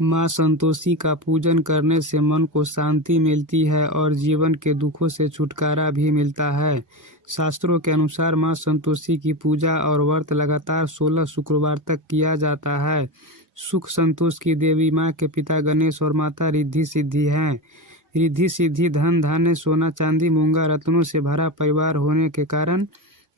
माँ संतोषी का पूजन करने से मन को शांति मिलती है और जीवन के दुखों से छुटकारा भी मिलता है। शास्त्रों के अनुसार माँ संतोषी की पूजा और व्रत लगातार 16 शुक्रवार तक किया जाता है। सुख संतोष की देवी माँ के पिता गणेश और माता रिद्धि सिद्धि हैं। रिद्धि सिद्धि धन धान्य सोना चांदी मूंगा रत्नों से भरा परिवार होने के कारण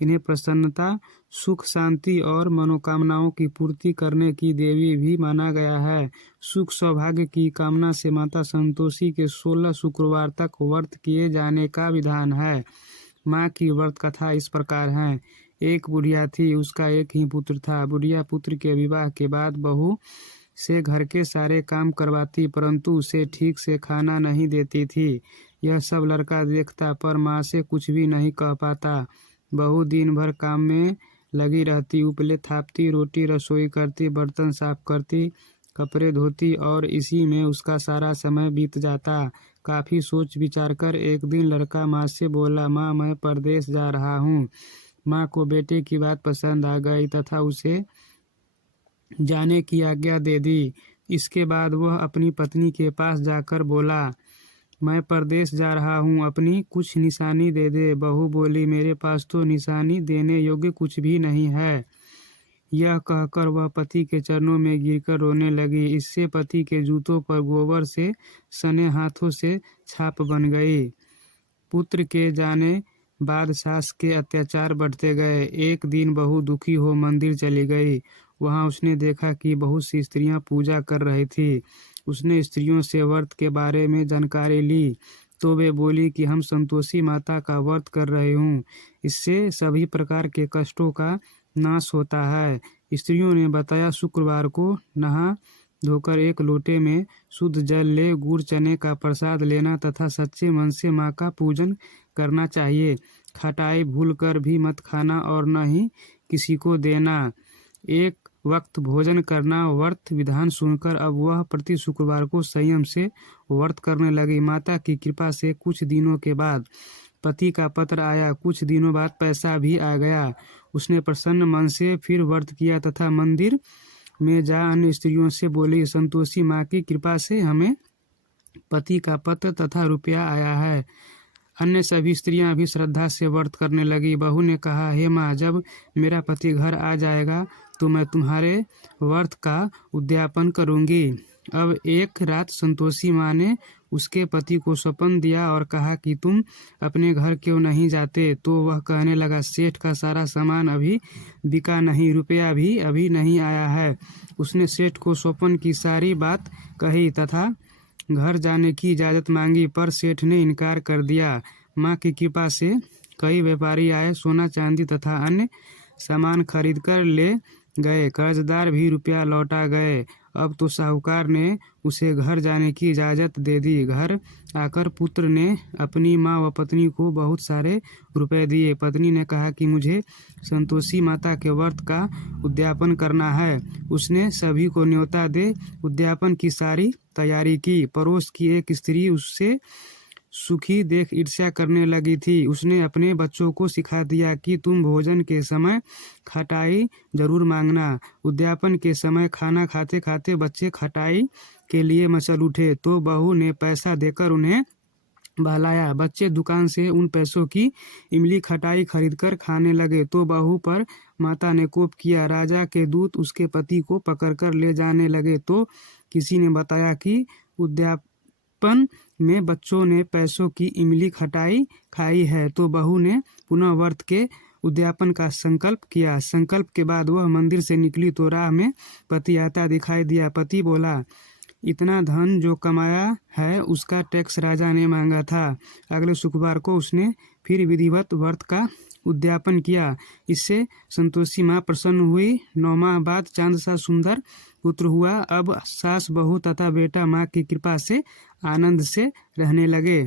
इन्हें प्रसन्नता, सुख, शांति और मनोकामनाओं की पूर्ति करने की देवी भी माना गया है। सुख सौभाग्य की कामना से माता संतोषी के 16 शुक्रवार तक व्रत किए जाने का विधान है। माँ की व्रत कथा इस प्रकार है। एक बुढ़िया थी, उसका एक ही पुत्र था। बुढ़िया पुत्र के विवाह के बाद बहू से घर के सारे काम करवाती, परंतु उसे ठीक से खाना नहीं देती थी। यह सब लड़का देखता पर माँ से कुछ भी नहीं कह पाता। बहू दिन भर काम में लगी रहती, उपले थापती, रोटी रसोई करती, बर्तन साफ करती, कपड़े धोती और इसी में उसका सारा समय बीत जाता। काफ़ी सोच विचार कर एक दिन लड़का माँ से बोला, माँ मैं परदेश जा रहा हूँ। माँ को बेटे की बात पसंद आ गई तथा उसे जाने की आज्ञा दे दी। इसके बाद वह अपनी पत्नी के पास जाकर बोला, मैं परदेश जा रहा हूँ, अपनी कुछ निशानी दे दे। बहू बोली, मेरे पास तो निशानी देने योग्य कुछ भी नहीं है। यह कहकर वह पति के चरणों में गिरकर रोने लगी। इससे पति के जूतों पर गोबर से सने हाथों से छाप बन गई। पुत्र के जाने बाद सास के अत्याचार बढ़ते गए। एक दिन बहू दुखी हो मंदिर चली गई। वहां उसने देखा कि बहुत सी स्त्रियां पूजा कर रही थी। उसने स्त्रियों से व्रत के बारे में जानकारी ली तो वे बोली कि हम संतोषी माता का व्रत कर रहे हूँ, इससे सभी प्रकार के कष्टों का नाश होता है। स्त्रियों ने बताया, शुक्रवार को नहा धोकर एक लोटे में शुद्ध जल ले, गुड़ चने का प्रसाद लेना तथा सच्चे मन से माँ का पूजन करना चाहिए। खटाई भूल कर भी मत खाना और न ही किसी को देना। एक वक्त भोजन करना। व्रत विधान सुनकर अब वह प्रति शुक्रवार को संयम से व्रत करने लगी। माता की कृपा से कुछ दिनों के बाद पति का पत्र आया। कुछ दिनों बाद पैसा भी आ गया। उसने प्रसन्न मन से फिर व्रत किया तथा मंदिर में जा अन्य स्त्रियों से बोली, संतोषी माँ की कृपा से हमें पति का पत्र तथा रुपया आया है। अन्य सभी स्त्रियां भी श्रद्धा से व्रत करने लगी। बहू ने कहा, हे माँ, जब मेरा पति घर आ जाएगा तो मैं तुम्हारे व्रत का उद्यापन करूंगी। अब एक रात संतोषी माँ ने उसके पति को स्वप्न दिया और कहा कि तुम अपने घर क्यों नहीं जाते। तो वह कहने लगा, सेठ का सारा सामान अभी बिका नहीं, रुपया भी अभी नहीं आया है। उसने सेठ को स्वप्न की सारी बात कही तथा घर जाने की इजाज़त मांगी, पर सेठ ने इनकार कर दिया। माँ की कृपा से कई व्यापारी आए, सोना चांदी तथा अन्य सामान खरीद कर ले गए। कर्जदार भी रुपया लौटा गए। अब तो साहूकार ने उसे घर जाने की इजाज़त दे दी। घर आकर पुत्र ने अपनी माँ व पत्नी को बहुत सारे रुपए दिए। पत्नी ने कहा कि मुझे संतोषी माता के व्रत का उद्यापन करना है। उसने सभी को न्योता दे उद्यापन की सारी तैयारी की। पड़ोस की एक स्त्री उससे सुखी देख ईर्ष्या करने लगी थी। उसने अपने बच्चों को सिखा दिया कि तुम भोजन के समय खटाई जरूर मांगना। उद्यापन के समय खाना खाते खाते बच्चे खटाई के लिए मचल उठे तो बहू ने पैसा देकर उन्हें बहलाया। बच्चे दुकान से उन पैसों की इमली खटाई खरीदकर खाने लगे तो बहू पर माता ने कोप किया। राजा के दूत उसके पति को पकड़कर ले जाने लगे तो किसी ने बताया कि उद्यापन में बच्चों ने पैसों की इमली खटाई खाई है। तो बहू ने पुनः व्रत के उद्यापन का संकल्प किया। संकल्प के बाद वह मंदिर से निकली तो राह में पति आता दिखाई दिया। पति बोला, इतना धन जो कमाया है उसका टैक्स राजा ने मांगा था। अगले शुक्रवार को उसने फिर विधिवत व्रत का उद्यापन किया। इससे संतोषी माँ प्रसन्न हुई। 9 माह बाद चांद सा सुंदर पुत्र हुआ। अब सास, बहू तथा बेटा माँ की कृपा से आनंद से रहने लगे।